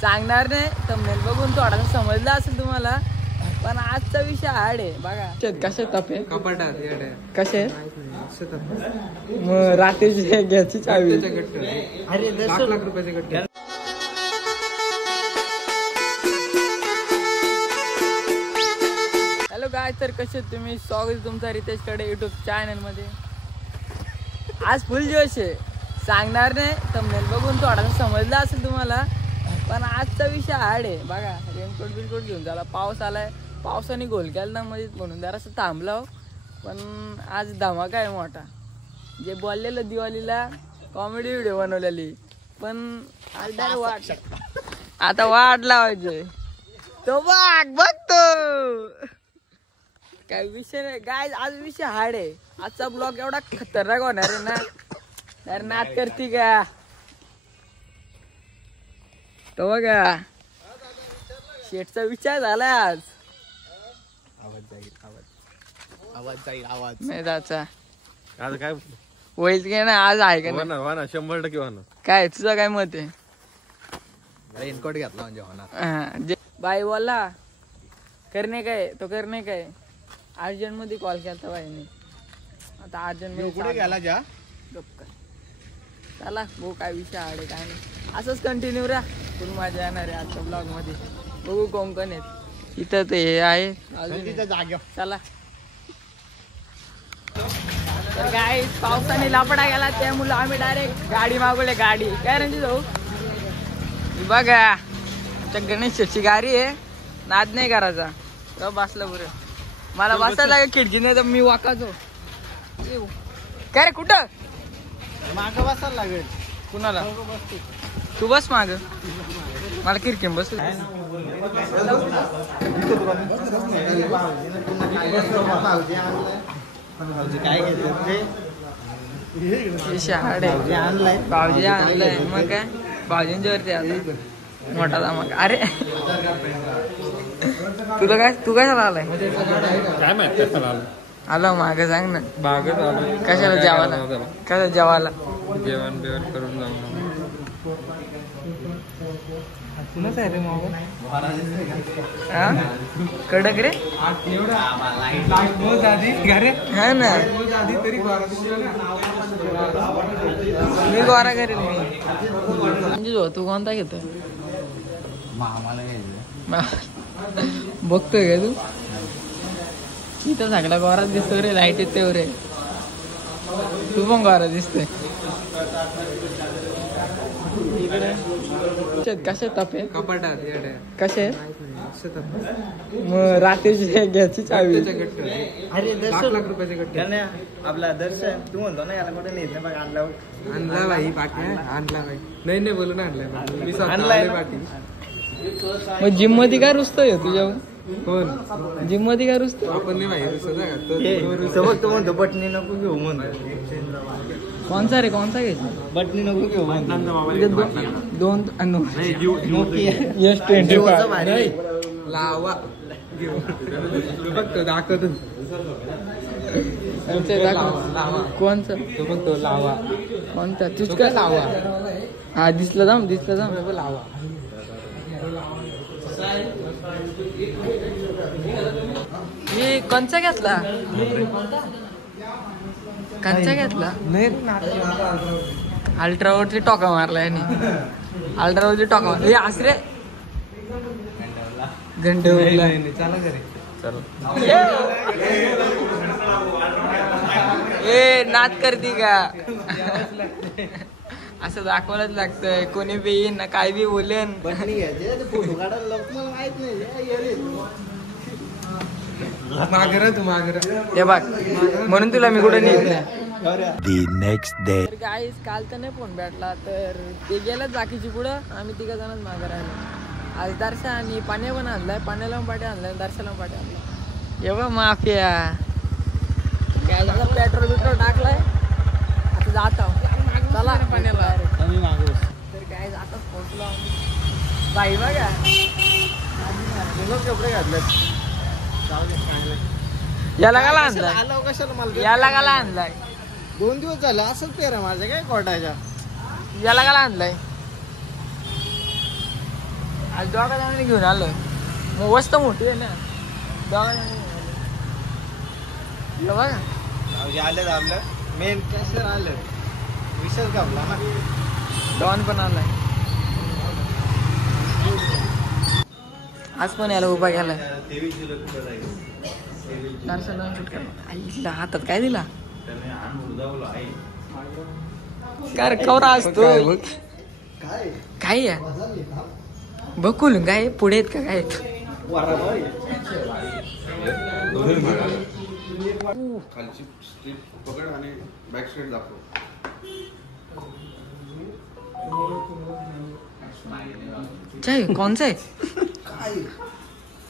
सांगणार नाही, थंबनेल बघून थोडासा समजला असेल तुम्हाला, पण आजचा विषय हार्ड आहे बघा. कसे तपे कपाटात कसे मग रात्रीची घ्यायची चावी. अरे 1,00,000 रुपयाचे गट्टे. हॅलो गाय, तर कसे तुम्ही? स्वागत तुमचा रितेशकडे युट्यूब चॅनल मध्ये. आज फुल जोश आहे, सांगणार नाही, थंबनेल बघून थोडासा समजला असेल तुम्हाला, पण आजचा विषय हार्ड आहे बघा. रेनकोट बिनकोट घेऊन झाला, पाऊस आलाय, पावसाने घोल केला मध्ये म्हणून जरासं थांबलो. पण आज धमाका आहे मोठा. जे बोललेलं दिवाळीला कॉमेडी व्हिडिओ बनवलेली, पण आज वाट आता वाट लावायचे. तो बघतो काय विषय नाही गाय. आज विषय हार्ड आहे. आजचा ब्लॉग एवढा खतरनाक होणार आहे ना, तर नाद करती का तो बघा. शेटचा विचार झाला आज. आवाज नाही जायचा आज काय होईल की ना, आज आहे का नाही? होणार 100% होणार. काय तुझं काय मत आहे? रेनकोट घेतला म्हणजे होणार. बाई बोला करणे काय तो करणे काय. अर्जंट मध्ये कॉल केला बाईने. आता अर्जंट मध्ये कुठे गेला जा. चला भाऊ, काय विषय आहे काय नाही, असंच कंटिन्यू राहा. पण मजा येणार आहे आजच्या ब्लॉग मध्ये. बघू कोण आहेत इथं. ते हे आहे अजून. चला तर काय, पावसाने लापडा गेला त्यामुळे आम्ही डायरेक्ट गाडी मागवली. गाडी काय रणजित भाऊ बघा, आमच्या गणेश शेठची गाडी आहे. नाद नाही करायचा. तर बसलं बरं, मला बसायला खिडकी नाही तर मी वाकायचो. काय रे कुठं मागं बसायला लागेल. कुणाला? तू बस माग, मला किरकिम बस. काय घेतलं भाऊजी आणलंय. मग काय भाऊजींच्या वरती आलं मोठा धमाका. अरे तुला काय, तू काय आलाय? काय माहिती कशाला आलो माग, सांग ना. बागत आलो. कशाला जेवायला? कशाला जेवायला? जेवण बिवण करून जाऊ. कडक रे हा ना. मी गोरा करेल मी. तू कोणता घेतो? बघतोय का तू? इथं सगळा गोरा दिसतो रे, लाईट येते रे. तू पण गोरा दिसतोय. कसे तपे कपाटात कसे मग रात्रीची घ्यायची चावी. अरे 1,00,000 रुपयाचे गट्टे. आपला दर्शन तू म्हणतो ना, याला कुठे नेत नाही बघ. आणला बाई बाकी आणला बाई. नाही बोलून आणलाय मी स्वतः बाकी. मग जिम मध्ये काय रुसतोय तुझ्या? कोण जिम मध्ये काय रुसतो? आपण नाही माहिती. म्हणतो बटणी नको घेऊ म्हणतो. कोणचा रे, कोणचा घ्यायचा? बटणी नको घेऊ दोन लावा फक्त दाखवतो. कोणचा तो म्हणतो लावा. कोणता तुझ काय? लावा. हा दिसलं जाम लावा. मी कोणचा घेतला? कंचा घेतला? अल्ट्रावरती टोका मारला याने. अल्ट्रावरती टोका मारला. हे आसरे घंटे चला घरी. ए नाद करती का? असं दाखवायलाच लागतंय. कोणी बी येईन ना, काय बी बोलेन. फोटो काढायला मला माहित नाही. मागरा तू मागरा. हे बघ, म्हणून तुला मी कुठे नेत नाही. The next day. गाईस काल तर नाही फोन भेटला, तर ते गेलं बाकीची पुढं. आम्ही 3 जणच मागे राहिलो. आज दर्शा आणि पाण्या पण आणलाय. पाण्याला पाठी आणलाय, दर्शाला पाठी आणलाय. एवढं माफिया काय झालं, पेट्रोल टाकलाय. आता जात आहो. चला पाण्याला तर काय आता पोहोचलो. बाई बघा कपडे घातले. याला काला आणलाय? आलो कशाला मला? याला काला आणलाय? 2 दिवस झाले असंच पेरा माझ्या काय कोटायच्या. याला काला आणलाय? आज दोघा जणांनी घेऊन आलो मग वस्त मोठी आहे ना दोघा जणांनी घेऊन आलो बघा आलं आपलं मेन कॅशर आलं विशाल कापला ना डॉन पण आलाय आज पण याला उभा केलाय आईला हातात काय दिला काय कवरा असतो काय काय आहे बकुल काय पुढे आहेत का काय खालची स्ट्रीप पकड आणि बॅक साईड दाखव चाय कौन सा है काय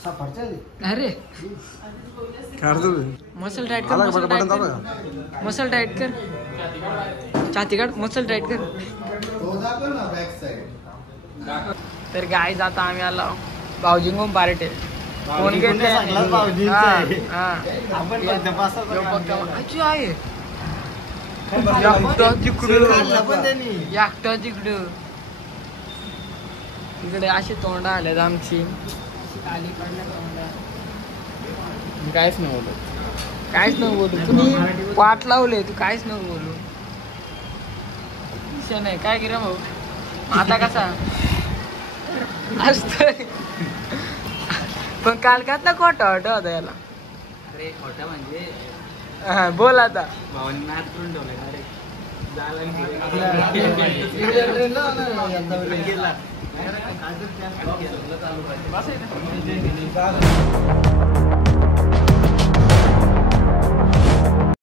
सापडच्या अरे मसल टाइट कर मसल टाइट कर छाती काढ मसल टाइट कर तो दाखव ना बॅक साईड तर गाय जाता आम्ही आलो भाऊजींगून पार्टे फोन घेतले आपण फक्त पासाचं काम आहे काढलं पण त्यांनी एकटा तिकडं तिकडे अशी तोंड आल्यात आमची काली पडल्या तोंडा काहीच नाही बोलू काहीच नाही बोलू तुम्ही वाट लावले तू काहीच नाही बोलू विषय नाही काय गिरा भाऊ आता कसा असतोय पण काल कातला खोटा होता होता याला अरे खोटा म्हणजे हा, बोल आता भावांनी नाच करून ठेवलं अरे गेला